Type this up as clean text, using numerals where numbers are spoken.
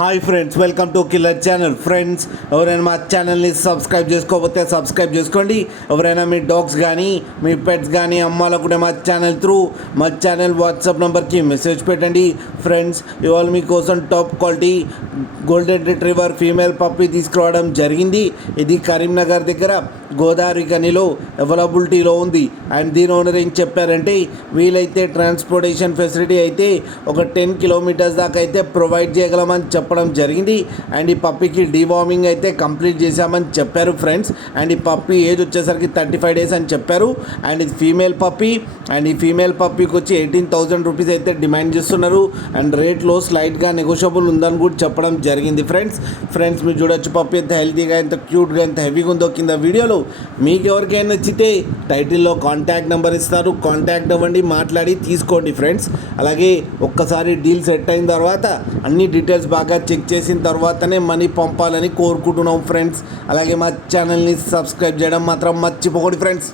Hi friends, welcome to killer channel. Friends, ఎవరైనా మా ఛానల్ని సబ్స్క్రైబ్ చేసుకోకపోతే సబ్స్క్రైబ్ చేసుకోండి. ఎవరైనా మీ డాగ్స్ కానీ మీ పెట్స్ కానీ అమ్మాలనుకుంటే మా ఛానల్ వాట్సాప్ నెంబర్కి మెసేజ్ పెట్టండి. ఫ్రెండ్స్, ఇవాళ మీకోసం top quality golden retriever female puppy తీసుకురావడం జరిగింది. ఇది కరీంనగర్ దగ్గర గోదావరి గనిలో అవైలబిలిటీలో ఉంది. అండ్ దీని ఓనర్ ఏం చెప్పారంటే, వీలైతే ట్రాన్స్పోర్టేషన్ ఫెసిలిటీ అయితే ఒక 10 కిలోమీటర్స్ దాకా అయితే ప్రొవైడ్ చేయగలమని చెప్పడం జరిగింది. అండ్ ఈ పప్పీకి డీవార్మింగ్ అయితే కంప్లీట్ చేశామని చెప్పారు ఫ్రెండ్స్. అండ్ ఈ పప్పీ ఏజ్ వచ్చేసరికి 35 డేస్ అని చెప్పారు. అండ్ ఇది ఫీమేల్ పప్పీ. అండ్ ఈ ఫీమేల్ పప్పీకి వచ్చి 18,000 రూపీస్ అయితే డిమాండ్ చేస్తున్నారు. అండ్ రేట్లో స్లైట్గా నెగోషియబుల్ ఉందని కూడా చెప్పడం జరిగింది ఫ్రెండ్స్ మీరు చూడొచ్చు పప్పీ ఎంత హెల్తీగా, ఎంత క్యూట్గా, ఎంత హెవీగా ఉందో కింద వీడియోలో. మీకు ఎవరికైనా నచ్చితే టైటిల్లో కాంటాక్ట్ నెంబర్ ఇస్తారు, కాంటాక్ట్ అవ్వండి, మాట్లాడి తీసుకోండి ఫ్రెండ్స్. అలాగే ఒక్కసారి డీల్ సెట్ అయిన తర్వాత అన్ని డీటెయిల్స్ బాగా చెక్ చేసిన తర్వాతనే మనీ పంపాలని కోరుకుంటున్నాం ఫ్రెండ్స్. అలాగే మా ఛానల్ని సబ్స్క్రైబ్ చేయడం మాత్రం మర్చిపోకండి ఫ్రెండ్స్.